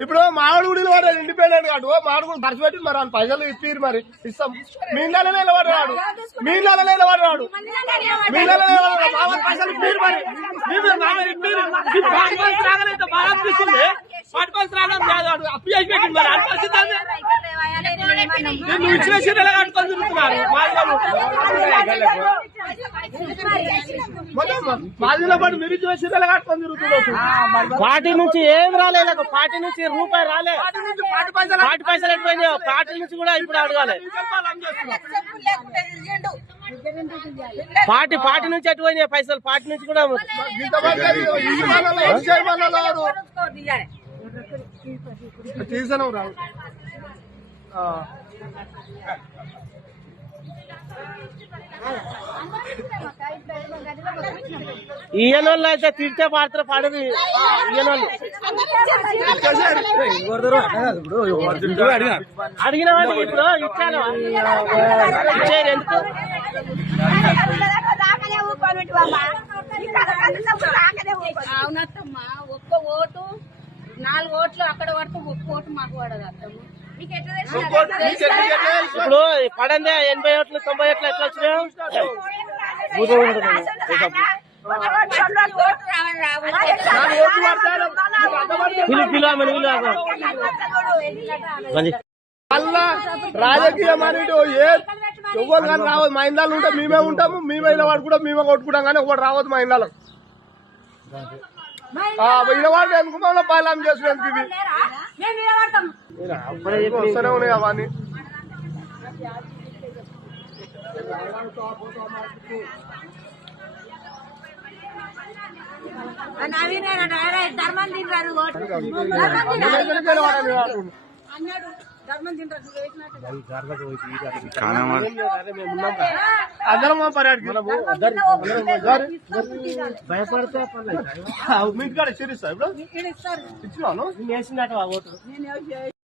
ఇప్పుడు మామిడి వాడు ఇండిపెండెంట్ కాదు మామిడి ఖర్చు పెట్టి మరి ఆయన పైసలు ఇప్పి మరి ఇస్తాం మీ నెల నిలబడ్డాడు మీ నెల నిలబడ్డాడు మీ నెల నిలబడ్డాడు పైసలు ఇప్పి మరి బాగా అనిపిస్తుంది అప్పు చేసి పెట్టింది మరి అనిపిస్తుంది నువ్వు ఇచ్చిన చీరలు కట్టుకొని తిరుగుతున్నారు మాదిలో పాటు మీరు ఇచ్చిన చీరలు కట్టుకొని తిరుగుతున్నారు పార్టీ నుంచి ఏం రాలేదు పార్టీ నుంచి రూపాయి రాలే పార్టీ పైసలు ఎట్టిపోయింది పార్టీ నుంచి కూడా ఇప్పుడు అడగాలి పార్టీ నుంచి ఎట్టిపోయినాయి పైసలు పార్టీ నుంచి కూడా తీసాను రావు ఈయనోళ్ళు అయితే తిడితే పాడతారు పాడదు ఈయనోళ్ళు అడిగిన వాళ్ళకి ఇప్పుడు ఇచ్చాను ఇచ్చారు ఎందుకు అవునత్తమ్మా ఒక్క ఓటు 4 ఓట్లు అక్కడ పడితే ఒక్క ఓటు మాకు పడదు అత్తమ్మ ఇప్పుడు పడందే 80 ఓట్లు 90 ఓట్లు ఎట్లా వచ్చినాయి మళ్ళా రాజకీయం అనేది ఎవరు కానీ రావద్దు మా ఇండ్లలో ఉంటే మేమే ఉంటాము మేమే వాడు కూడా మేమే కొట్టుకుంటాం కానీ ఒకటి రావద్దు మా ఇండ్లలో ఇనవాడు ఎందుకు మమ్మల్ని పాలన చేసినందుకు ఇవి వస్తూనే ఉన్నాయి అవన్నీ అందరం భయపడితే మీ ఇంటికాడ ఇచ్చిస్తా ఇప్పుడు ఇచ్చినాను వేసిందట ఓటు